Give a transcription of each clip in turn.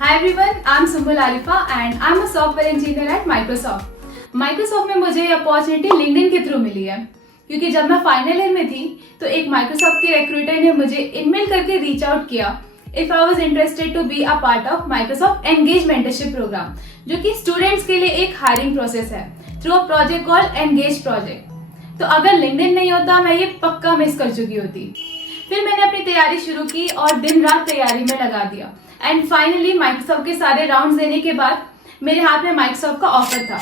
Hi everyone, I'm Sumbul Arifa and I'm a software engineer at Microsoft. Microsoft में मुझे ये opportunity LinkedIn के through मिली है क्योंकि जब मैं फाइनल ईयर में थी तो एक माइक्रोसॉफ्ट के रिक्रूटर ने मुझे ईमेल करके रीच आउट किया if I was interested to be a part of Microsoft Engage mentorship programme, जो कि स्टूडेंट्स के लिए एक हायरिंग प्रोसेस है through a project called Engage project. तो अगर लिंक्डइन नहीं होता मैं ये पक्का मिस कर चुकी होती। फिर मैंने अपनी तैयारी शुरू की और दिन रात तैयारी में लगा दिया एंड फाइनली माइक्रोसॉफ्ट के सारे राउंड्स देने के बाद मेरे हाथ में माइक्रोसॉफ्ट का ऑफर था।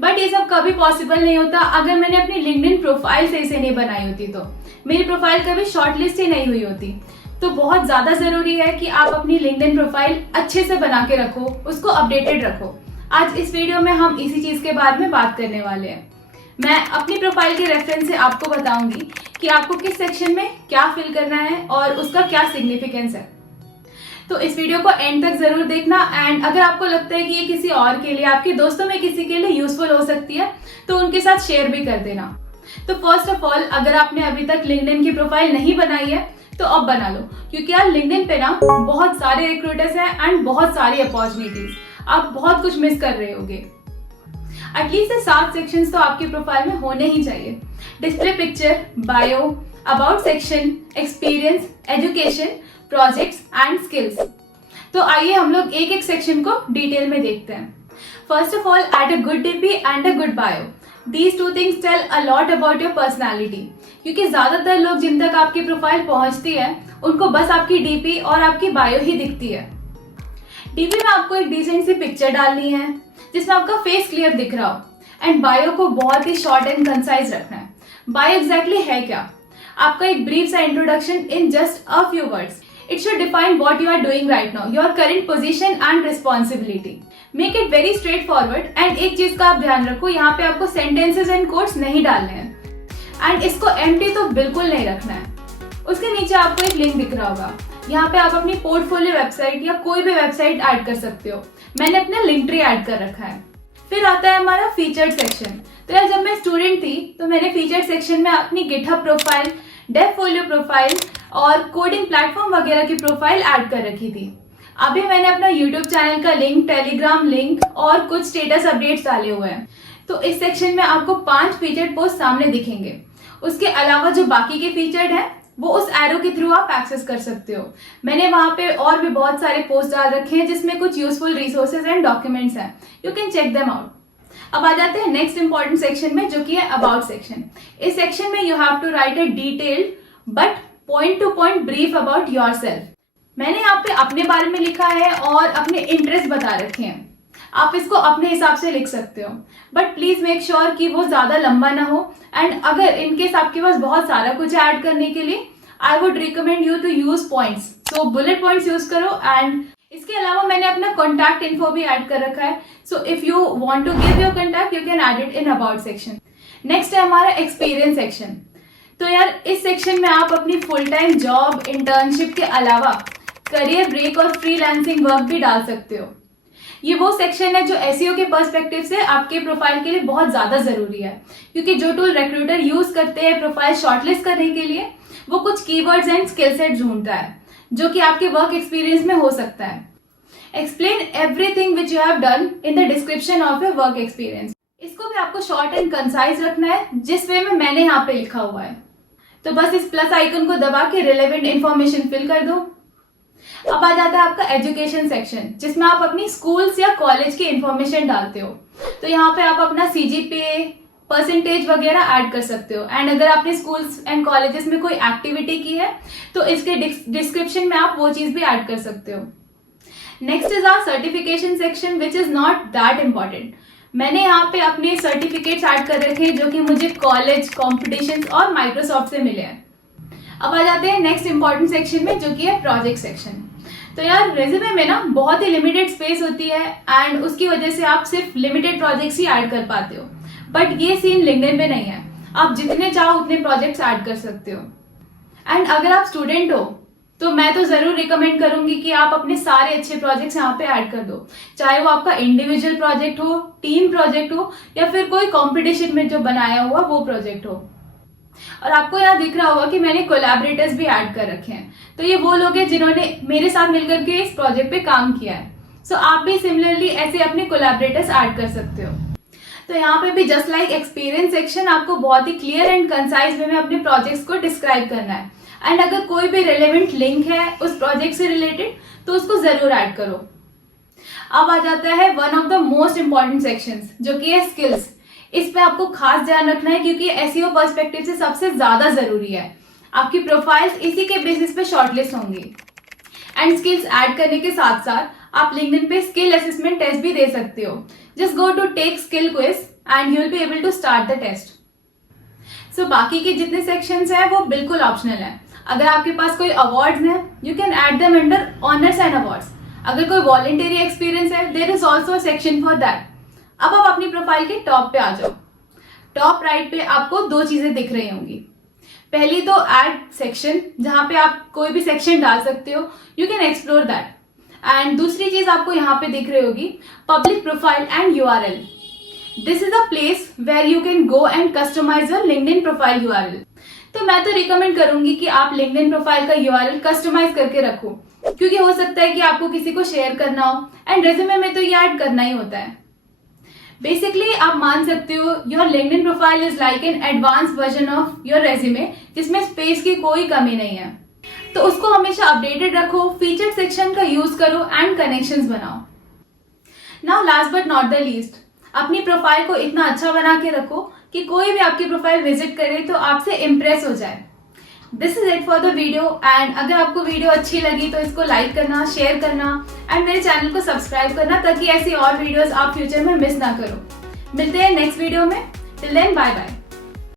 बट ये सब कभी पॉसिबल नहीं होता अगर मैंने अपनी लिंक्डइन प्रोफाइल सही से नहीं बनाई होती। तो मेरी प्रोफाइल कभी शॉर्टलिस्ट ही नहीं हुई होती। तो बहुत ज्यादा जरूरी है कि आप अपनी लिंक्डइन प्रोफाइल अच्छे से बना के रखो, उसको अपडेटेड रखो। आज इस वीडियो में हम इसी चीज के बारे में बात करने वाले हैं। मैं अपनी प्रोफाइल के रेफरेंस से आपको बताऊंगी कि आपको किस सेक्शन में क्या फिल करना है और उसका क्या सिग्निफिकेंस है। तो इस वीडियो को एंड तक जरूर देखना एंड अगर आपको लगता है कि ये किसी और के लिए, आपके दोस्तों में किसी के लिए यूजफुल हो सकती है तो उनके साथ शेयर भी कर देना। तो फर्स्ट ऑफ ऑल, अगर आपने अभी तक लिंक्डइन की प्रोफाइल नहीं बनाई है तो अब बना लो, क्योंकि यार लिंक्डइन पे ना बहुत सारे रिक्रूटर्स हैं एंड बहुत सारी अपॉर्चुनिटीज, आप बहुत कुछ मिस कर रहे होगे। एटलीस्ट 7 सेक्शंस तो आपकी प्रोफाइल में होने ही चाहिए। Display picture, bio, about section, experience, education, projects and skills. तो आइए हम लोग एक एक सेक्शन को डिटेल में देखते हैं। First of all, add a good DP and a good bio. These two things tell a lot about your personality, क्योंकि ज्यादातर लोग जिन तक आपकी प्रोफाइल पहुंचती है उनको बस आपकी डीपी और आपकी बायो ही दिखती है। डीपी में आपको एक डिसेंट सी पिक्चर डालनी है जिसमें आपका फेस क्लियर दिख रहा हो एंड बायो को बहुत ही शॉर्ट एंड कंसाइज रखना है। बायो एग्जैक्टली है क्या? आपका एक ब्रीफ सा introduction in just a few words. It should define what you are doing right now, your current position and responsibility. Make it very straightforward and एक चीज का आप ध्यान रखो, यहाँ पे आपको sentences and quotes नहीं डालने हैं and इसको empty तो बिल्कुल नहीं रखना है। उसके नीचे आपको एक लिंक दिख रहा होगा, यहाँ पे आप अपनी पोर्टफोलियो वेबसाइट या कोई भी वेबसाइट ऐड कर सकते हो। मैंने अपना लिंक ट्री ऐड कर रखा है। फिर आता है हमारा फीचर्ड सेक्शन। तो यार जब मैं स्टूडेंट थी तो मैंने फीचर्ड सेक्शन में अपनी गिटहब प्रोफाइल, डेवफोलियो प्रोफाइल और कोडिंग प्लेटफॉर्म वगैरह की प्रोफाइल ऐड कर रखी थी। अभी मैंने अपना यूट्यूब चैनल का लिंक, टेलीग्राम लिंक और कुछ स्टेटस अपडेट्स डाले हुए हैं। तो इस सेक्शन में आपको 5 फीचर्ड पोस्ट सामने दिखेंगे। उसके अलावा जो बाकी के फीचर्ड हैं वो उस एरो के थ्रू आप एक्सेस कर सकते हो। मैंने वहां पे और भी बहुत सारे पोस्ट डाल रखे हैं जिसमें कुछ यूजफुल रिसोर्सेज एंड डॉक्यूमेंट्स हैं। You can check them out. अब आ जाते हैं नेक्स्ट इंपॉर्टेंट सेक्शन में, जो कि है अबाउट सेक्शन। इस सेक्शन में you have to write a detailed but point to point brief about yourself. मैंने यहाँ पे अपने बारे में लिखा है और अपने इंटरेस्ट बता रखे हैं। आप इसको अपने हिसाब से लिख सकते हो, बट प्लीज मेक श्योर कि वो ज्यादा लंबा ना हो। एंड अगर इनकेस आपके पास बहुत सारा कुछ ऐड करने के लिए, I would recommend you to use points. So bullet points use करो। एंड इसके अलावा मैंने अपना कॉन्टैक्ट इन्फो भी ऐड कर रखा है। So if you want to give your contact, you can add it in about section. Next है हमारा एक्सपीरियंस सेक्शन। तो यार इस सेक्शन में आप अपनी फुल टाइम जॉब, इंटर्नशिप के अलावा करियर ब्रेक और फ्रीलांसिंग वर्क भी डाल सकते हो। ये वो सेक्शन है जो एसईओ के पर्सपेक्टिव से आपके प्रोफाइल के लिए बहुत ज्यादा जरूरी है, क्योंकि जो टूल रिक्रूटर यूज करते हैं प्रोफाइल शॉर्टलिस्ट करने के लिए, वो कुछ कीवर्ड्स एंड स्किल सेट ढूंढता है जो कि आपके वर्क एक्सपीरियंस में हो सकता है। Explain everything which you have done in the description of your work experience. इसको भी आपको शॉर्ट एंड कंसाइज रखना है, जिस वे में मैंने यहाँ पे लिखा हुआ है। तो बस इस प्लस आइकन को दबा के रिलेवेंट इंफॉर्मेशन फिल कर दो। अब आ जाता है आपका एजुकेशन सेक्शन, जिसमें आप अपनी स्कूल्स या कॉलेज की इंफॉर्मेशन डालते हो। तो यहाँ पे आप अपना सीजीपीए, परसेंटेज वगैरह ऐड कर सकते हो। एंड अगर आपने स्कूल्स एंड कॉलेजेस में कोई एक्टिविटी की है तो इसके डिस्क्रिप्शन में आप वो चीज भी ऐड कर सकते हो। Next is our certification section, which is not that important. मैंने यहाँ पे अपने सर्टिफिकेट्स ऐड कर रखे हैं जो कि मुझे कॉलेज, कॉम्पिटिशन्स और माइक्रोसॉफ्ट से मिले हैं। अब आ जाते हैं नेक्स्ट इंपॉर्टेंट सेक्शन में, जो कि है प्रोजेक्ट सेक्शन। तो यार रेज्यूमे में ना बहुत ही लिमिटेड स्पेस होती है एंड उसकी वजह से आप सिर्फ लिमिटेड प्रोजेक्ट्स ही ऐड कर पाते हो। बट ये सीन लिंक्डइन पे नहीं है, आप जितने चाहो उतने प्रोजेक्ट्स ऐड कर सकते हो। एंड अगर आप स्टूडेंट हो तो मैं तो जरूर रिकमेंड करूंगी कि आप अपने सारे अच्छे प्रोजेक्ट्स यहाँ पे ऐड कर दो, चाहे वो आपका इंडिविजुअल प्रोजेक्ट हो, टीम प्रोजेक्ट हो या फिर कोई कंपटीशन में जो बनाया हुआ वो प्रोजेक्ट हो। और आपको यहाँ दिख रहा होगा कि मैंने कोलैबोरेटर्स भी ऐड कर रखे हैं। तो ये वो लोग हैं जिन्होंने मेरे साथ मिलकर के इस प्रोजेक्ट पे काम किया है। सो आप भी सिमिलरली ऐसे अपने कोलैबोरेटर्स ऐड कर सकते हो। तो यहाँ पे भी जस्ट लाइक एक्सपीरियंस सेक्शन आपको बहुत ही क्लियर एंड कंसाइज वे में अपने प्रोजेक्ट्स को डिस्क्राइब करना है। एंड अगर कोई भी रिलेवेंट लिंक है उस प्रोजेक्ट से रिलेटेड तो उसको जरूर ऐड करो। अब आ जाता है one of the most important sections, जो कि है स्किल्स। इस पे आपको खास ध्यान रखना है क्योंकि एसईओ पर्सपेक्टिव से सबसे ज्यादा जरूरी है। आपकी प्रोफाइल्स इसी के बेसिस पे शॉर्टलिस्ट होंगी। एंड स्किल्स ऐड करने के साथ साथ आप लिंक्डइन पे स्किल असेसमेंट टेस्ट भी दे सकते हो। Just go to take skill quiz and you will be able to start the test. So बाकी के जितने सेक्शंस हैं वो बिल्कुल ऑप्शनल है। अगर आपके पास कोई अवार्ड्स हैं, you can add them under honours and awards. अगर कोई वॉलंटरी एक्सपीरियंस है, there is also a section for that. अब आप अपनी प्रोफाइल के टॉप पे आ जाओ। टॉप राइट पे आपको दो चीजें दिख रही होंगी। पहली तो ऐड सेक्शन, जहां पे आप कोई भी सेक्शन डाल सकते हो, you can explore that. And दूसरी चीज आपको यहाँ पे दिख रही होगी, public profile and URL. This is a place where you can go and customise your LinkedIn profile URL. तो मैं तो रिकमेंड करूंगी कि आप लिंक्डइन प्रोफाइल का यूआरएल कस्टमाइज करके रखो, क्योंकि हो सकता है कि आपको किसी को शेयर करना हो एंड रेज्यूमे में तो ये ऐड करना ही होता है। बेसिकली आप मान सकते हो your LinkedIn profile is like an advance version of your resume, जिसमें स्पेस की कोई कमी नहीं है। तो उसको हमेशा अपडेटेड रखो, फीचर्ड सेक्शन का यूज करो एंड कनेक्शंस बनाओ। Now last but not the least, अपनी प्रोफाइल को इतना अच्छा बना के रखो कि कोई भी आपकी प्रोफाइल विजिट करे तो आपसे इम्प्रेस हो जाए। This is it for the video. And अगर आपको वीडियो अच्छी लगी तो इसको लाइक करना, शेयर करना एंड मेरे चैनल को सब्सक्राइब करना, ताकि ऐसी और वीडियोस आप फ्यूचर में मिस ना करो। मिलते हैं नेक्स्ट वीडियो में। Till then bye bye.